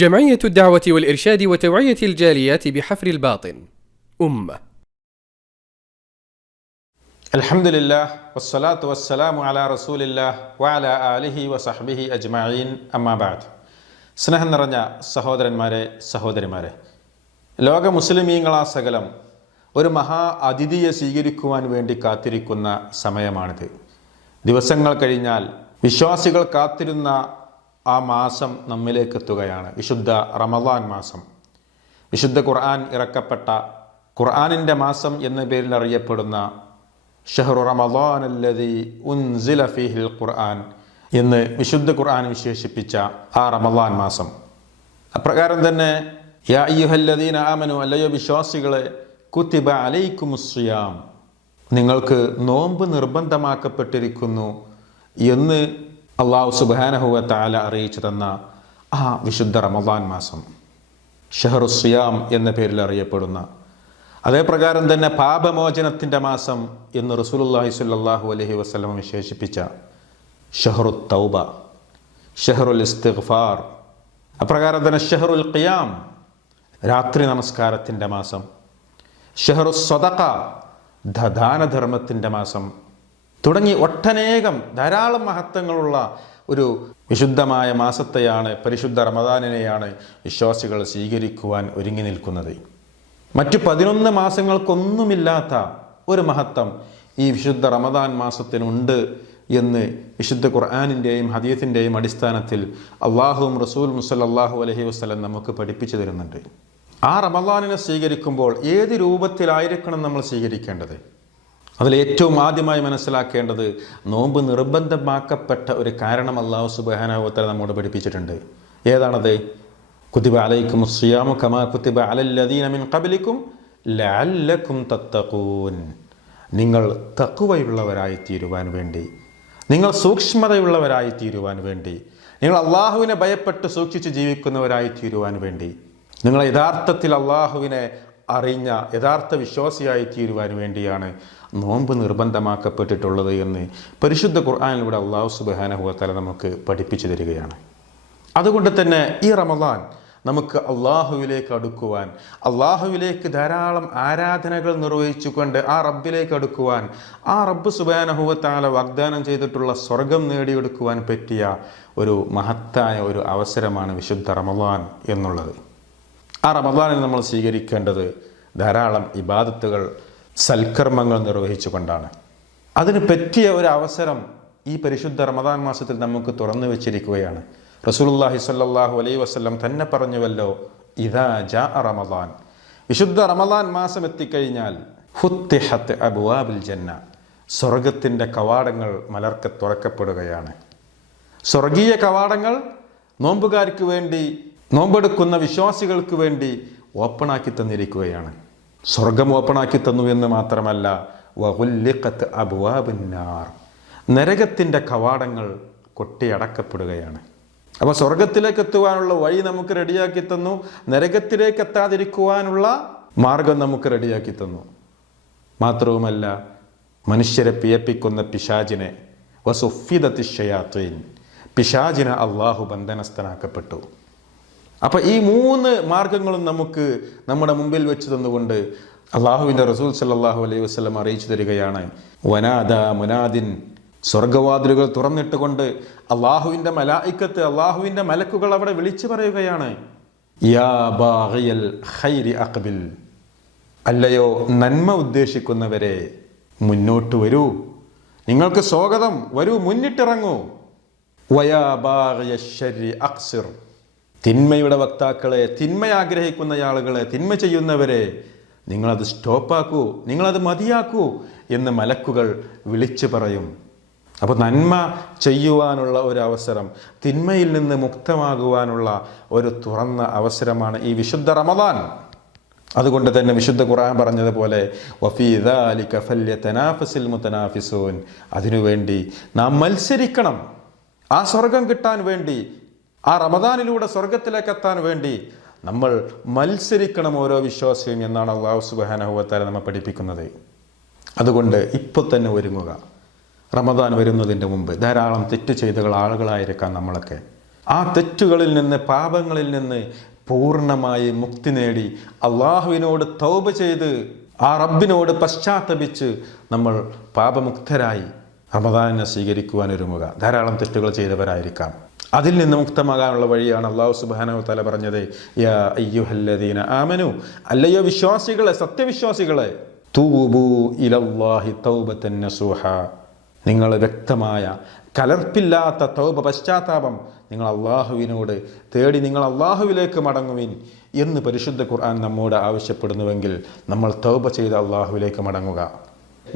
جمعية الدعوة والإرشاد وتوعية الجاليات بحفر الباطن أمة. الحمد لله والصلاة والسلام على رسول الله وعلى آله وصحبه أجمعين أما بعد. സ്നേഹം നിറഞ്ഞ സഹോദരന്മാരെ സഹോദരിമാരെ, ലോക മുസ്ലിമീങ്ങളാ സകലം ഒരു മഹാ അതിഥിയെ സ്വീകരിക്കുവാൻ വേണ്ടി കാത്തിരിക്കുന്ന സമയമാണിത്. ദിവസങ്ങൾ കഴിഞ്ഞാൽ വിശ്വാസികൾ കാത്തിരുന്ന ആ മാസം നമ്മിലേക്ക് എത്തുകയാണ്. വിശുദ്ധ റമളാൻ മാസം, വിശുദ്ധ ഖുർആൻ ഇറക്കപ്പെട്ട ഖുർആനിൻ്റെ മാസം എന്ന പേരിൽ അറിയപ്പെടുന്ന ഷഹ്റു റമളാൻ അല്ലദീ ഉൻസില ഫീഹിൽ ഖുർആൻ എന്ന് വിശുദ്ധ ഖുർആൻ വിശേഷിപ്പിച്ച ആ റമളാൻ മാസം. അപ്രകാരം തന്നെ യാ അയ്യുഹല്ലദീന ആമനു, അല്ലയോ വിശ്വാസികളെ, കുത്തിബ അലൈക്കുമുസ്സിയാം, നിങ്ങൾക്ക് നോമ്പ് നിർബന്ധമാക്കപ്പെട്ടിരിക്കുന്നു എന്ന് അള്ളാഹു സുബ്ഹാനഹു വ തആല അറിയിച്ചു തന്ന ആ വിശുദ്ധ റമളാൻ മാസം, ഷഹ്റു സിയാം എന്ന പേരിൽ അറിയപ്പെടുന്ന, അതേപ്രകാരം തന്നെ പാപമോചനത്തിൻ്റെ മാസം എന്ന് റസൂലുള്ളാഹി സ്വല്ലല്ലാഹു അലൈഹി വസല്ലം വിശേഷിപ്പിച്ച ഷഹ്റു തൗബ, ഷഹ്റുൽ ഇസ്തിഗ്ഫാർ, അപ്രകാരം തന്നെ ഷഹ്റുൽ ഖിയാം, രാത്രി നമസ്കാരത്തിൻ്റെ മാസം, ഷഹ്റു സ്വദഖ, ദാനധർമ്മത്തിൻ്റെ മാസം തുടങ്ങി ഒട്ടനേകം ധാരാളം മഹത്വങ്ങളുള്ള ഒരു വിശുദ്ധമായ മാസത്തെയാണ്, പരിശുദ്ധ റമദാനിനെയാണ് വിശ്വാസികൾ സ്വീകരിക്കുവാൻ ഒരുങ്ങി നിൽക്കുന്നത്. മറ്റു 11 മാസങ്ങൾക്കൊന്നുമില്ലാത്ത ഒരു മഹത്വം ഈ വിശുദ്ധ റമദാൻ മാസത്തിനുണ്ട് എന്ന് വിശുദ്ധ ഖുർആനിൻ്റെയും ഹദീസിൻ്റെയും അടിസ്ഥാനത്തിൽ അള്ളാഹുവും റസൂലും സ്വല്ലല്ലാഹു അലൈഹി വസല്ലം നമുക്ക് പഠിപ്പിച്ചു തരുന്നുണ്ട്. ആ റമദാനിനെ സ്വീകരിക്കുമ്പോൾ ഏത് രൂപത്തിലായിരിക്കണം നമ്മൾ സ്വീകരിക്കേണ്ടത്? അതിൽ ഏറ്റവും ആദ്യമായി മനസ്സിലാക്കേണ്ടത്, നോമ്പ് നിർബന്ധമാക്കപ്പെട്ട ഒരു കാരണം അല്ലാഹു സുബ്ഹാനഹു വ തആല നമ്മോട് പഠിപ്പിച്ചിട്ടുണ്ട്. ഏതാണത്? കുതിബ അലൈക്കുമുസ്സിയാമു കമാ കുതിബ അലല്ലദീന മിൻ ഖബ്ലിക്കും ലഅല്ലക്കും തത്തഖൂൻ. നിങ്ങൾ തഖ്വയുള്ളവരായി തീരുവാൻ വേണ്ടി, നിങ്ങൾ സൂക്ഷ്മതയുള്ളവരായി തീരുവാൻ വേണ്ടി, നിങ്ങൾ അള്ളാഹുവിനെ ഭയപ്പെട്ട് സൂക്ഷിച്ച് ജീവിക്കുന്നവരായി തീരുവാൻ വേണ്ടി, നിങ്ങൾ യഥാർത്ഥത്തിൽ അള്ളാഹുവിനെ അറിഞ്ഞ യഥാർത്ഥ വിശ്വാസിയായി തീരുവാൻ വേണ്ടിയാണ് നോമ്പ് നിർബന്ധമാക്കപ്പെട്ടിട്ടുള്ളത് എന്ന് പരിശുദ്ധ ഖുർആനിലൂടെ അള്ളാഹു സുബ്ഹാനഹു വ തആല നമുക്ക് പഠിപ്പിച്ചു തരികയാണ്. അതുകൊണ്ട് തന്നെ ഈ റമളാൻ നമുക്ക് അള്ളാഹുവിലേക്ക് അടുക്കുവാൻ, അള്ളാഹുവിലേക്ക് ധാരാളം ആരാധനകൾ നിർവഹിച്ചുകൊണ്ട് ആ റബ്ബിലേക്ക് അടുക്കുവാൻ, ആ റബ്ബ് സുബ്ഹാനഹു വ തആല വാഗ്ദാനം ചെയ്തിട്ടുള്ള സ്വർഗം നേടിയെടുക്കുവാൻ പറ്റിയ ഒരു മഹത്തായ ഒരു അവസരമാണ് വിശുദ്ധ റമളാൻ എന്നുള്ളത്. ആ റമളാനിൽ നമ്മൾ സ്വീകരിക്കേണ്ടത് ധാരാളം ഇബാദത്തുകൾ, സൽക്കർമ്മങ്ങൾ നിർവഹിച്ചുകൊണ്ടാണ്. അതിന് പറ്റിയ ഒരു അവസരം ഈ പരിശുദ്ധ റമദാൻ മാസത്തിൽ നമുക്ക് തുറന്നു വെച്ചിരിക്കുകയാണ്. റസൂലുള്ളാഹി സ്വല്ലല്ലാഹു അലൈഹി വസല്ലം തന്നെ പറഞ്ഞുവല്ലോ, ഇദാ ജാഅ റമദാൻ, വിശുദ്ധ റമദാൻ മാസം എത്തിക്കഴിഞ്ഞാൽ ഫുത്തിഹത്ത് അബ്വാബുൽ ജന്ന, സ്വർഗത്തിൻ്റെ കവാടങ്ങൾ മലർക്കെ തുറക്കപ്പെടുകയാണ്. സ്വർഗീയ കവാടങ്ങൾ നോമ്പുകാർക്ക് വേണ്ടി, നോമ്പെടുക്കുന്ന വിശ്വാസികൾക്ക് വേണ്ടി ഓപ്പണാക്കി തന്നിരിക്കുകയാണ്. സ്വർഗം ഓപ്പണാക്കി തന്നു എന്ന് മാത്രമല്ല, വഗുല്ലിഖത് അബ്വാബുന്നാർ, നരകത്തിൻ്റെ കവാടങ്ങൾ കൊട്ടിയടക്കപ്പെടുകയാണ്. അപ്പോൾ സ്വർഗത്തിലേക്ക് എത്തുവാനുള്ള വഴി നമുക്ക് റെഡിയാക്കി തന്നു, നരകത്തിലേക്ക് എത്താതിരിക്കുവാനുള്ള മാർഗം നമുക്ക് റെഡിയാക്കി തന്നു. മാത്രവുമല്ല, മനുഷ്യരെ പിയപ്പിക്കുന്ന പിശാചിനെ, വസുഫിദത്തി ശയാത്തീൻ, പിശാചിനെ അള്ളാഹു ബന്ധനസ്ഥനാക്കപ്പെട്ടു. അപ്പോൾ ഈ 3 മാർഗങ്ങളും നമുക്ക് നമ്മുടെ മുമ്പിൽ വെച്ച് തന്നുകൊണ്ട് അള്ളാഹുവിൻ്റെ റസൂൽ സല്ലല്ലാഹു അലൈഹി വസല്ലം അറിയിച്ചു തരികയാണ്, വനാദ മുനാദിൻ, സ്വർഗവാതിലുകൾ തുറന്നിട്ടുകൊണ്ട് അള്ളാഹുവിൻ്റെ മലായിക്കത്ത്, അള്ളാഹുവിൻ്റെ മലക്കുകൾ അവിടെ വിളിച്ചു പറയുകയാണ്, യാ ബാഗിയൽ ഖൈരി അഖ്ബിൽ, അല്ലയോ നന്മ ഉദ്ദേശിക്കുന്നവരെ മുന്നോട്ട് വരൂ, നിങ്ങൾക്ക് സ്വാഗതം, വരൂ, മുന്നിട്ടിറങ്ങൂ. വയാ ബാഗിയ ശർരി അഖ്സിർ, തിന്മയുടെ വക്താക്കളെ, തിന്മ ആഗ്രഹിക്കുന്ന ആളുകളെ, തിന്മ ചെയ്യുന്നവരെ നിങ്ങളത് സ്റ്റോപ്പാക്കൂ, നിങ്ങളത് മതിയാക്കൂ എന്ന് മലക്കുകൾ വിളിച്ചു പറയും. അപ്പോൾ നന്മ ചെയ്യുവാനുള്ള ഒരു അവസരം, തിന്മയിൽ നിന്ന് മുക്തമാകുവാനുള്ള ഒരു തുറന്ന അവസരമാണ് ഈ വിശുദ്ധ റമളാൻ. അതുകൊണ്ട് തന്നെ വിശുദ്ധ ഖുർആൻ പറഞ്ഞതുപോലെ, വഫീ ദാലിക ഫല്യതനാഫസിൽ മുതനാഫിസൂൻ, അതിനുവേണ്ടി നാം മത്സരിക്കണം. ആ സ്വർഗം കിട്ടാൻ വേണ്ടി, ആ റമദാനിലൂടെ സ്വർഗത്തിലേക്ക് എത്താൻ വേണ്ടി നമ്മൾ മത്സരിക്കണം, ഓരോ വിശ്വാസിയും എന്നാണ് അല്ലാഹു സുബ്ഹാനഹു വ തആല നമ്മെ പഠിപ്പിക്കുന്നത്. അതുകൊണ്ട് ഇപ്പോൾ തന്നെ ഒരുങ്ങുക. റമദാൻ വരുന്നതിൻ്റെ മുമ്പ് ധാരാളം തെറ്റ് ചെയ്ത ആളുകളായിരിക്കാം നമ്മളൊക്കെ. ആ തെറ്റുകളിൽ നിന്ന്, പാപങ്ങളിൽ നിന്ന് പൂർണ്ണമായി മുക്തി നേടി അള്ളാഹുവിനോട് തൗബ ചെയ്ത് ആ റബ്ബിനോട് പശ്ചാത്തപിച്ച് നമ്മൾ പാപമുക്തരായി റമദാനിനെ സ്വീകരിക്കുവാൻ ഒരുങ്ങുക. ധാരാളം തെറ്റുകൾ ചെയ്തവരായിരിക്കാം. അതിൽ നിന്ന് മുക്തമാകാനുള്ള വഴിയാണ് അല്ലാഹു സുബ്ഹാനഹു വ തആല പറഞ്ഞത്, യാ അയ്യുഹല്ലദീന ആമനു, അല്ലയോ വിശ്വാസികളെ, സത്യവിശ്വാസികളെ, തൂബൂ ഇലല്ലാഹി തൗബതൻ നസൂഹ, നിങ്ങൾ വ്യക്തമായ കലർപ്പില്ലാത്ത തൗബ, പശ്ചാത്താപം നിങ്ങൾ അള്ളാഹുവിനോട് തേടി നിങ്ങൾ അള്ളാഹുവിലേക്ക് മടങ്ങുവിൻ എന്ന് പരിശുദ്ധ ഖുർആൻ നമ്മോട് ആവശ്യപ്പെടുന്നുവെങ്കിൽ നമ്മൾ തൗബ ചെയ്ത് അള്ളാഹുവിലേക്ക് മടങ്ങുക.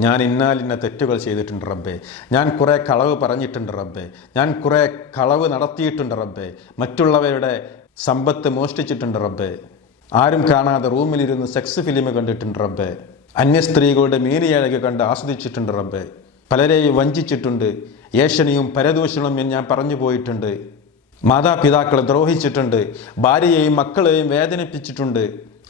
ഞാൻ ഇന്നാലിന്ന തെറ്റുകൾ ചെയ്തിട്ടുണ്ട് റബ്ബേ, ഞാൻ കുറേ കളവ് പറഞ്ഞിട്ടുണ്ട് റബ്ബേ, ഞാൻ കുറേ കളവ് നടത്തിയിട്ടുണ്ട് റബ്ബേ, മറ്റുള്ളവരുടെ സമ്പത്ത് മോഷ്ടിച്ചിട്ടുണ്ട് റബ്ബേ, ആരും കാണാതെ റൂമിലിരുന്ന് സെക്സ് ഫിലിം കണ്ടിട്ടുണ്ട് റബ്ബേ, അന്യ സ്ത്രീകളുടെ മീനിയഴക് കണ്ട് ആസ്വദിച്ചിട്ടുണ്ട് റബ്ബേ, പലരെയും വഞ്ചിച്ചിട്ടുണ്ട്, ഏഷണിയും പരദൂഷണവും ഞാൻ പറഞ്ഞു പോയിട്ടുണ്ട്, മാതാപിതാക്കളെ ദ്രോഹിച്ചിട്ടുണ്ട്, ഭാര്യയെയും മക്കളെയും വേദനിപ്പിച്ചിട്ടുണ്ട്,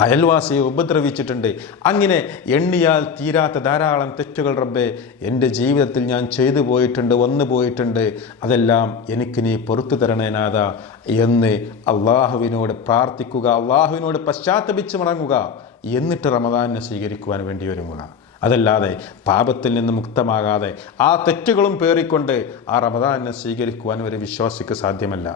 അയൽവാസിയെ ഉപദ്രവിച്ചിട്ടുണ്ട്. അങ്ങനെ എണ്ണിയാൽ തീരാത്ത ധാരാളം തെറ്റുകൾ റബ്ബേ എൻ്റെ ജീവിതത്തിൽ ഞാൻ ചെയ്തു പോയിട്ടുണ്ട്, വന്നു പോയിട്ടുണ്ട്. അതെല്ലാം എനിക്ക് നീ പുറത്തു തരണേനാഥ എന്ന് അള്ളാഹുവിനോട് പ്രാർത്ഥിക്കുക, അള്ളാഹുവിനോട് പശ്ചാത്തപിച്ച് മടങ്ങുക. എന്നിട്ട് റമദാനിനെ സ്വീകരിക്കുവാൻ വേണ്ടി ഒരുങ്ങുക. അതല്ലാതെ പാപത്തിൽ നിന്ന് മുക്തമാകാതെ ആ തെറ്റുകളും പേറിക്കൊണ്ട് ആ റമദാനിനെ സ്വീകരിക്കുവാൻ ഒരു വിശ്വാസിക്ക് സാധ്യമല്ല.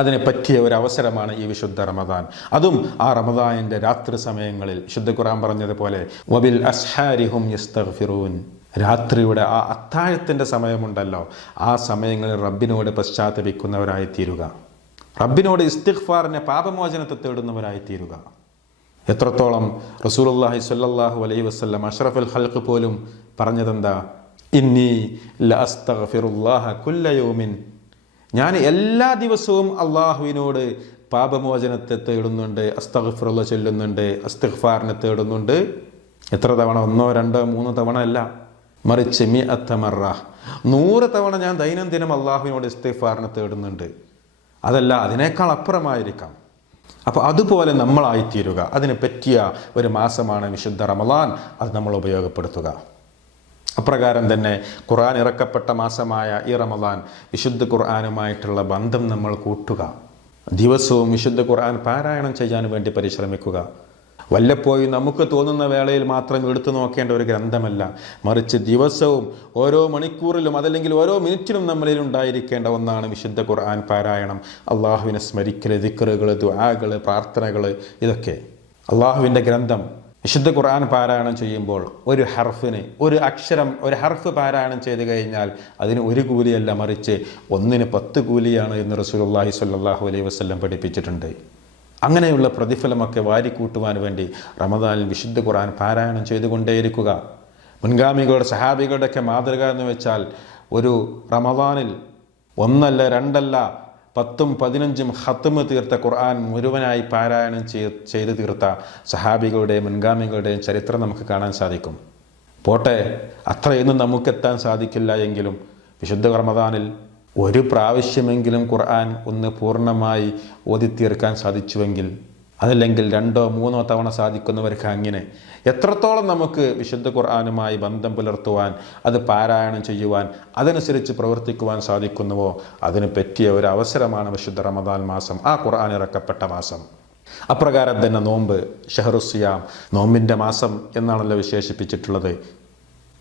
അതിനെ പറ്റിയ ഒരു അവസരമാണ് ഈ വിശുദ്ധ റമദാൻ. അതും ആ റമദാനിൻ്റെ രാത്രി സമയങ്ങളിൽ വിശുദ്ധ ഖുർആൻ പറഞ്ഞതുപോലെ വബിൽ അസ്ഹാരിഹും യസ്തഗ്ഫിറൂൻ, രാത്രിയുടെ ആ അത്താഴത്തിൻ്റെ സമയമുണ്ടല്ലോ, ആ സമയങ്ങളിൽ റബ്ബിനോട് പശ്ചാത്തപിക്കുന്നവരായി തീരുക, റബ്ബിനോട് ഇസ്തിഗ്ഫാറിനെ, പാപമോചനത്തെ തേടുന്നവരായി തീരുക. എത്രത്തോളം റസൂലുള്ളാഹി സ്വല്ലല്ലാഹു അലൈഹി വസല്ലം അഷ്റഫുൽ ഖൽഖ് പോലും പറഞ്ഞതെന്താ, ഇന്നി ലഅസ്തഗ്ഫിറുല്ലാഹ കുല്ല യൗമിൻ, ഞാൻ എല്ലാ ദിവസവും അള്ളാഹുവിനോട് പാപമോചനത്തെ തേടുന്നുണ്ട്, അസ്തഗ്ഫിറുല്ലാഹ് ചൊല്ലുന്നുണ്ട്, ഇസ്തിഗ്ഫാറിനെ തേടുന്നുണ്ട്. എത്ര തവണ? 1, 2, 3 തവണ അല്ല, മറിച്ച് 100 മറ, 100 തവണ ഞാൻ ദൈനംദിനം അള്ളാഹുവിനോട് ഇസ്തിഗ്ഫാറിനെ തേടുന്നുണ്ട്. അതല്ല, അതിനേക്കാൾ അപ്പുറമായിരിക്കാം. അപ്പോൾ അതുപോലെ നമ്മളായിത്തീരുക. അതിന് പറ്റിയ ഒരു മാസമാണ് വിശുദ്ധ റമദാൻ. അത് നമ്മൾ ഉപയോഗപ്പെടുത്തുക. അപ്രകാരം തന്നെ ഖുർആൻ ഇറക്കപ്പെട്ട മാസമായ ഈ റമദാൻ വിശുദ്ധ ഖുർആനുമായിട്ടുള്ള ബന്ധം നമ്മൾ കൂട്ടുക. ദിവസവും വിശുദ്ധ ഖുർആൻ പാരായണം ചെയ്യാൻ വേണ്ടി പരിശ്രമിക്കുക. വല്ലപ്പോഴും നമുക്ക് തോന്നുന്ന വേളയിൽ മാത്രം എടുത്തു നോക്കേണ്ട ഒരു ഗ്രന്ഥമല്ല, മറിച്ച് ദിവസവും ഓരോ മണിക്കൂറിലും അതല്ലെങ്കിൽ ഓരോ മിനിറ്റിലും നമ്മളിൽ ഉണ്ടായിരിക്കേണ്ട ഒന്നാണ് വിശുദ്ധ ഖുർആൻ പാരായണം. അള്ളാഹുവിനെ സ്മരിക്കൽ, ദിക്റുകൾ, ദുആകൾ, പ്രാർത്ഥനകൾ, ഇതൊക്കെ അള്ളാഹുവിൻ്റെ ഗ്രന്ഥം. വിശുദ്ധ ഖുർആൻ പാരായണം ചെയ്യുമ്പോൾ ഒരു ഹർഫിന്, ഒരു അക്ഷരം, ഒരു ഹർഫ് പാരായണം ചെയ്ത് കഴിഞ്ഞാൽ അതിന് 1 കൂലിയല്ല, മറിച്ച് 1-ന് 10 കൂലിയാണ് എന്ന് റസൂലുള്ളാഹി സ്വല്ലല്ലാഹു അലൈഹി വസല്ലം പഠിപ്പിച്ചിട്ടുണ്ട്. അങ്ങനെയുള്ള പ്രതിഫലമൊക്കെ വാരിക്കൂട്ടുവാൻ വേണ്ടി റമദാനിൽ വിശുദ്ധ ഖുർആൻ പാരായണം ചെയ്തുകൊണ്ടേയിരിക്കുക. മുൻഗാമികളുടെ, സഹാബികളുടെയൊക്കെ മാതൃക എന്ന് വെച്ചാൽ ഒരു റമദാനിൽ 1 അല്ല 2 അല്ല 10ഉം 15ഉം ഖത്മ് തീർത്ത ഖുർആൻ മുഴുവനായി പാരായണം ചെയ്ത് തീർത്ത സഹാബികളുടെയും മുൻഗാമികളുടെയും ചരിത്രം നമുക്ക് കാണാൻ സാധിക്കും. പോട്ടെ, അത്രയൊന്നും നമുക്കെത്താൻ സാധിക്കില്ല എങ്കിലും വിശുദ്ധ റമദാനിൽ 1 പ്രാവശ്യമെങ്കിലും ഖുർആൻ ഒന്ന് പൂർണ്ണമായി ഓതിത്തീർക്കാൻ സാധിച്ചുവെങ്കിൽ, അതല്ലെങ്കിൽ 2ഓ 3ഓ തവണ സാധിക്കുന്നവർക്ക് അങ്ങനെ എത്രത്തോളം നമുക്ക് വിശുദ്ധ ഖുർആനുമായി ബന്ധം പുലർത്തുവാൻ, അത് പാരായണം ചെയ്യുവാൻ, അതനുസരിച്ച് പ്രവർത്തിക്കുവാൻ സാധിക്കുന്നുവോ അതിന് പറ്റിയ ഒരു അവസരമാണ് വിശുദ്ധ റമദാൻ മാസം, ആ ഖുർആൻ ഇറക്കപ്പെട്ട മാസം. അപ്രകാരം തന്നെ നോമ്പ്, ഷഹറുസിയാം, നോമ്പിൻ്റെ മാസം എന്നാണല്ലോ വിശേഷിപ്പിച്ചിട്ടുള്ളത്.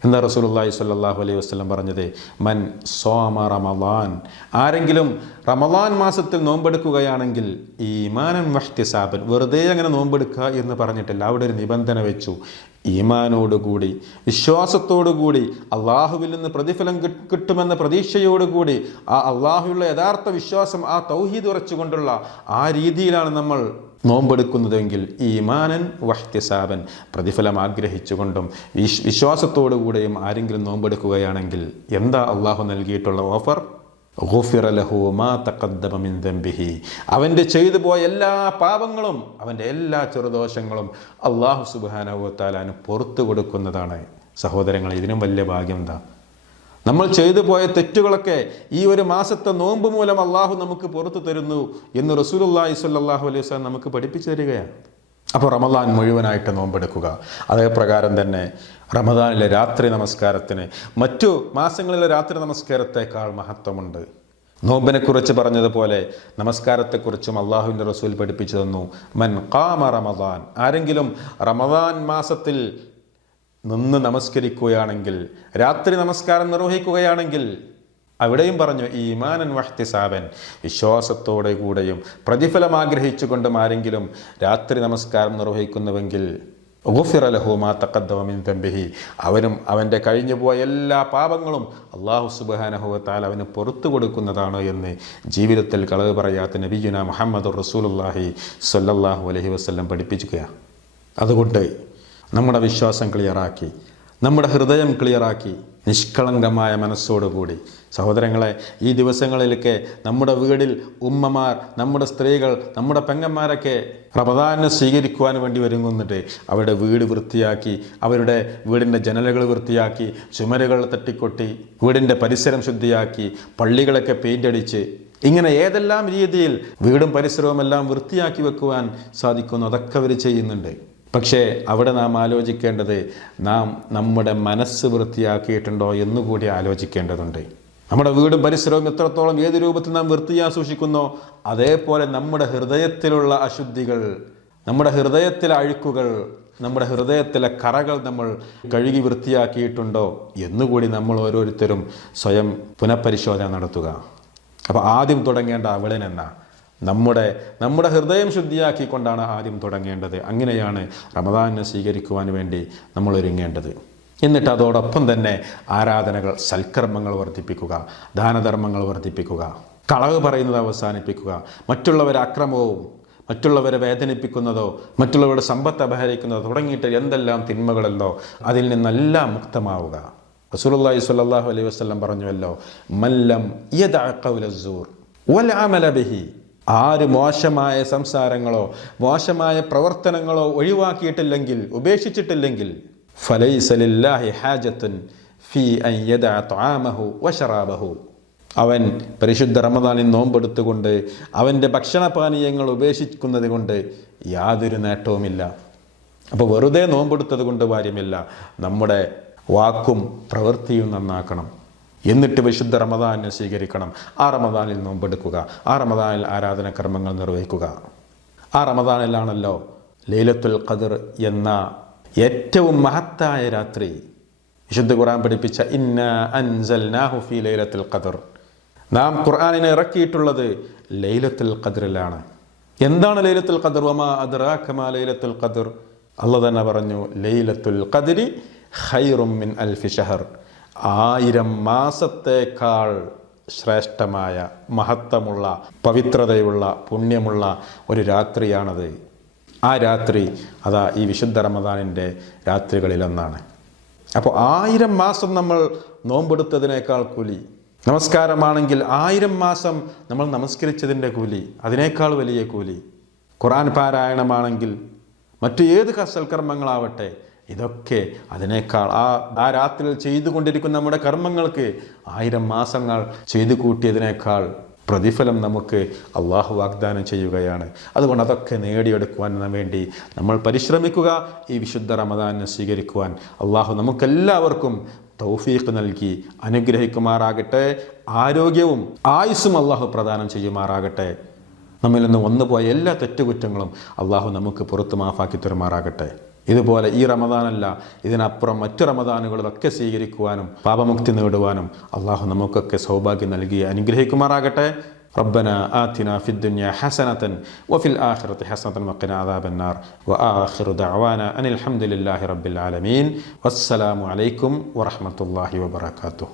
എന്താ റസൂലുള്ളാഹി സ്വല്ലല്ലാഹു അലൈഹി വസല്ലം പറഞ്ഞത്? മൻ സോമ റമദാൻ, ആരെങ്കിലും റമദാൻ മാസത്തിൽ നോമ്പെടുക്കുകയാണെങ്കിൽ ഈമാനൻ വഹ്തിസാബൻ, വെറുതെ അങ്ങനെ നോമ്പെടുക്കുക എന്ന് പറഞ്ഞിട്ടില്ല, അവിടെ ഒരു നിബന്ധന വെച്ചു. ഈമാനോടുകൂടി, വിശ്വാസത്തോടുകൂടി, അള്ളാഹുവിൽ നിന്ന് പ്രതിഫലം കിട്ടുമെന്ന പ്രതീക്ഷയോടുകൂടി, ആ അള്ളാഹുവിലുള്ള യഥാർത്ഥ വിശ്വാസം, ആ തൗഹീദ് ഉറച്ചുകൊണ്ടുള്ള ആ രീതിയിലാണ് നമ്മൾ നോമ്പെടുക്കുന്നതെങ്കിൽ ഈമാനൻ വഹ്തിസാബൻ, പ്രതിഫലം ആഗ്രഹിച്ചുകൊണ്ടും വിശ്വാസത്തോടുകൂടെയും ആരെങ്കിലും നോമ്പെടുക്കുകയാണെങ്കിൽ എന്താ അള്ളാഹു നൽകിയിട്ടുള്ള ഓഫർ? ഗുഫിറ ലഹു മാ തഖദ്ദമ മിൻ ദംബിഹി, അവൻ്റെ ചെയ്തു പോയ എല്ലാ പാപങ്ങളും, അവൻ്റെ എല്ലാ ചെറുദോഷങ്ങളും അള്ളാഹു സുബ്ഹാനഹു വ തആല പുറത്തു കൊടുക്കുന്നതാണ്. സഹോദരങ്ങളെ, ഇതിനും വലിയ ഭാഗ്യം എന്താ? നമ്മൾ ചെയ്തു പോയ തെറ്റുകളൊക്കെ ഈ ഒരു മാസത്തെ നോമ്പ് മൂലം അള്ളാഹു നമുക്ക് പുറത്തു തരുന്നു എന്ന് റസൂലുള്ളാഹി സ്വല്ലല്ലാഹു അലൈഹി വസല്ലം നമുക്ക് പഠിപ്പിച്ചു തരികയാണ്. അപ്പോൾ റമദാൻ മുഴുവനായിട്ട് നോമ്പെടുക്കുക. അതേപ്രകാരം തന്നെ റമദാനിലെ രാത്രി നമസ്കാരത്തിന് മറ്റു മാസങ്ങളിലെ രാത്രി നമസ്കാരത്തേക്കാൾ മഹത്വമുണ്ട്. നോമ്പിനെക്കുറിച്ച് പറഞ്ഞതുപോലെ നമസ്കാരത്തെക്കുറിച്ചും അള്ളാഹുവിൻ്റെ റസൂൽ പഠിപ്പിച്ചു തന്നു. മൻ ഖാമ റമദാൻ, ആരെങ്കിലും റമദാൻ മാസത്തിൽ നിന്ന് നമസ്കരിക്കുകയാണെങ്കിൽ, രാത്രി നമസ്കാരം നിർവഹിക്കുകയാണെങ്കിൽ, അവിടെയും പറഞ്ഞു ഈമാനൻ വഹ്തിസാബൻ, വിശ്വാസത്തോടെ കൂടെയും പ്രതിഫലം ആഗ്രഹിച്ചുകൊണ്ടും ആരെങ്കിലും രാത്രി നമസ്കാരം നിർവഹിക്കുന്നുവെങ്കിൽ ഗുഫിറ ലഹു മാ തഖദ്ദമ മിൻ ദംബിഹി, അവനും അവൻ്റെ കഴിഞ്ഞുപോയ എല്ലാ പാപങ്ങളും അല്ലാഹു സുബ്ഹാനഹു വ തആല അവന് പുറത്തു കൊടുക്കുന്നതാണ് എന്ന് ജീവിതത്തിൽ കളവ് പറയാത്ത നബിയുനാ മുഹമ്മദുർ റസൂലുള്ളാഹി സ്വല്ലല്ലാഹു അലൈഹി വസല്ലം പഠിപ്പിക്കുകയാണ്. അതുകൊണ്ട് നമ്മുടെ വിശ്വാസം ക്ലിയറാക്കി, നമ്മുടെ ഹൃദയം ക്ലിയറാക്കി, നിഷ്കളങ്കമായ മനസ്സോടുകൂടി സഹോദരങ്ങളെ, ഈ ദിവസങ്ങളിലൊക്കെ നമ്മുടെ വീടിൽ ഉമ്മമാർ, നമ്മുടെ സ്ത്രീകൾ, നമ്മുടെ പെങ്ങന്മാരൊക്കെ റമദാനിനെ സ്വീകരിക്കുവാൻ വേണ്ടി ഒരുങ്ങുന്നിട്ട് അവരുടെ വീട് വൃത്തിയാക്കി, അവരുടെ വീടിൻ്റെ ജനലുകൾ വൃത്തിയാക്കി, ചുമരുകൾ തട്ടിക്കൊട്ടി, വീടിൻ്റെ പരിസരം ശുദ്ധിയാക്കി, പള്ളികളൊക്കെ പെയിൻ്റ് അടിച്ച്, ഇങ്ങനെ ഏതെല്ലാം രീതിയിൽ വീടും പരിസരവും എല്ലാം വൃത്തിയാക്കി വെക്കുവാൻ സാധിക്കുന്നു അതൊക്കെ അവർ ചെയ്യുന്നുണ്ട്. പക്ഷേ അവിടെ നാം ആലോചിക്കേണ്ടത്, നാം നമ്മുടെ മനസ്സ് വൃത്തിയാക്കിയിട്ടുണ്ടോ എന്നുകൂടി ആലോചിക്കേണ്ടതുണ്ട്. നമ്മുടെ വീടും പരിസരവും എത്രത്തോളം ഏത് രൂപത്തിൽ നാം വൃത്തിയായി സൂക്ഷിക്കുന്നോ അതേപോലെ നമ്മുടെ ഹൃദയത്തിലുള്ള അശുദ്ധികൾ, നമ്മുടെ ഹൃദയത്തിലെ അഴുക്കുകൾ, നമ്മുടെ ഹൃദയത്തിലെ കറകൾ നമ്മൾ കഴുകി വൃത്തിയാക്കിയിട്ടുണ്ടോ എന്നുകൂടി നമ്മൾ ഓരോരുത്തരും സ്വയം പുനഃപരിശോധന നടത്തുക. അപ്പോൾ ആദ്യം തുടങ്ങേണ്ട അവളിനെന്ന നമ്മുടെ ഹൃദയം ശുദ്ധിയാക്കിക്കൊണ്ടാണ് ആദ്യം തുടങ്ങേണ്ടത്. അങ്ങനെയാണ് റമദാനിനെ സ്വീകരിക്കുവാൻ വേണ്ടി നമ്മൾ ഒരുങ്ങേണ്ടത്. എന്നിട്ട് അതോടൊപ്പം തന്നെ ആരാധനകൾ, സൽക്കർമ്മങ്ങൾ വർദ്ധിപ്പിക്കുക, ദാനധർമ്മങ്ങൾ വർദ്ധിപ്പിക്കുക, കളവ് പറയുന്നത് അവസാനിപ്പിക്കുക, മറ്റുള്ളവരെ അക്രമവും മറ്റുള്ളവരെ വേദനിപ്പിക്കുന്നതോ മറ്റുള്ളവരുടെ സമ്പത്ത് അപഹരിക്കുന്നതോ തുടങ്ങിയിട്ട് എന്തെല്ലാം തിന്മകളല്ലോ അതിൽ നിന്നെല്ലാം മുക്തമാവുക. റസൂലുള്ളാഹി സ്വല്ലല്ലാഹു അലൈഹി വസല്ലം പറഞ്ഞുവല്ലോ, മല്ലം യദഅ ഖൗലസ്സൂർ വൽ അമല ബിഹി, ആര് മോശമായ സംസാരങ്ങളോ മോശമായ പ്രവർത്തനങ്ങളോ ഒഴിവാക്കിയിട്ടില്ലെങ്കിൽ, ഉപേക്ഷിച്ചിട്ടില്ലെങ്കിൽ, ഫലൈസ ലില്ലാഹി ഹാജത്തുൻ ഫീ അൻ യദഅ തആമഹു വശറാബഹു, അവൻ പരിശുദ്ധ റമദാനിൽ നോമ്പെടുത്തുകൊണ്ട് അവൻ്റെ ഭക്ഷണപാനീയങ്ങൾ ഉപേക്ഷിക്കുന്നത് കൊണ്ട് യാതൊരു നേട്ടവുമില്ല. അപ്പോൾ വെറുതെ നോമ്പെടുത്തത് കൊണ്ട് കാര്യമില്ല, നമ്മുടെ വാക്കും പ്രവൃത്തിയും നന്നാക്കണം. എന്നിട്ട് വിശുദ്ധ റമദാനിനെ സ്വീകരിക്കണം. ആ റമദാനിൽ നോമ്പെടുക്കുക, ആ റമദാനിൽ ആരാധനകർമ്മങ്ങൾ നിർവഹിക്കുക. ആ റമദാനിലാണല്ലോ ലൈലത്തുൽ ഖദ്ർ എന്ന ഏറ്റവും മഹത്തായ രാത്രി വിശുദ്ധ ഖുർആൻ പഠിപ്പിച്ച ഇന്നാ അൻസൽനാഹു ഫീ ലൈലത്തുൽ ഖദ്ർ, നാം ഖുർആനിനെ ഇറക്കിയിട്ടുള്ളത് ലൈലത്തുൽ ഖദ്റിലാണ്. എന്താണ് ലൈലത്തുൽ ഖദ്ർ? വമാ അദ്റാക മാ ലൈലത്തുൽ ഖദ്ർ, അല്ലാഹു തന്നെ പറഞ്ഞു ലൈലത്തുൽ ഖദ്രി ഖൈറും മിൻ അൽഫി ഷഹർ, 1000 മാസത്തേക്കാൾ ശ്രേഷ്ഠമായ, മഹത്വമുള്ള, പവിത്രതയുള്ള, പുണ്യമുള്ള ഒരു രാത്രിയാണത്. ആ രാത്രി അതാ ഈ വിശുദ്ധ റമദാനിൻ്റെ രാത്രികളിലൊന്നാണ്. അപ്പോൾ 1000 മാസം നമ്മൾ നോമ്പെടുത്തതിനേക്കാൾ കൂലി, നമസ്കാരമാണെങ്കിൽ 1000 മാസം നമ്മൾ നമസ്കരിച്ചതിൻ്റെ കൂലി, അതിനേക്കാൾ വലിയ കൂലി. ഖുർആൻ പാരായണമാണെങ്കിൽ മറ്റു ഏത് സൽക്കർമ്മങ്ങളാവട്ടെ, ഇതൊക്കെ അതിനേക്കാൾ ആ രാത്രിയിൽ ചെയ്തുകൊണ്ടിരിക്കുന്ന നമ്മുടെ കർമ്മങ്ങൾക്ക് 1000 മാസങ്ങൾ ചെയ്തു കൂട്ടിയതിനേക്കാൾ പ്രതിഫലം നമുക്ക് അള്ളാഹു വാഗ്ദാനം ചെയ്യുകയാണ്. അതുകൊണ്ട് അതൊക്കെ നേടിയെടുക്കുവാൻ വേണ്ടി നമ്മൾ പരിശ്രമിക്കുക. ഈ വിശുദ്ധ റമദാനിനെ സ്വീകരിക്കുവാൻ അള്ളാഹു നമുക്കെല്ലാവർക്കും തൗഫീഖ് നൽകി അനുഗ്രഹിക്കുമാറാകട്ടെ. ആരോഗ്യവും ആയുസ്സും അള്ളാഹു പ്രദാനം ചെയ്യുമാറാകട്ടെ. നമ്മിൽ നിന്ന് വന്നുപോയ എല്ലാ തെറ്റുകുറ്റങ്ങളും അള്ളാഹു നമുക്ക് പുറത്ത് മാഫാക്കി തരുമാറാകട്ടെ. ഇതുപോലെ ഈ റമദാനല്ല, ഇതിനപ്പുറം മറ്റു റമദാനുകളിലൊക്കെ സ്വീകരിക്കുവാനും പാപമുക്തി നേടുവാനും അള്ളാഹു നമുക്കൊക്കെ സൗഭാഗ്യം നൽകി അനുഗ്രഹിക്കുമാറാകട്ടെ. റബ്ബന ആതിന ഫിദ്ദുനിയ ഹസനതൻ വഫിൽ ആഖിറതി ഹസനതൻ വഖിന അദാബന്നാർ വആഖിറു ദഅവാന അനിൽ ഹംദുലില്ലാഹി റബ്ബിൽ ആലമീൻ. വസ്സലാമു അലൈക്കും വറഹ്മത്തുള്ളാഹി വബറകാതുഹു.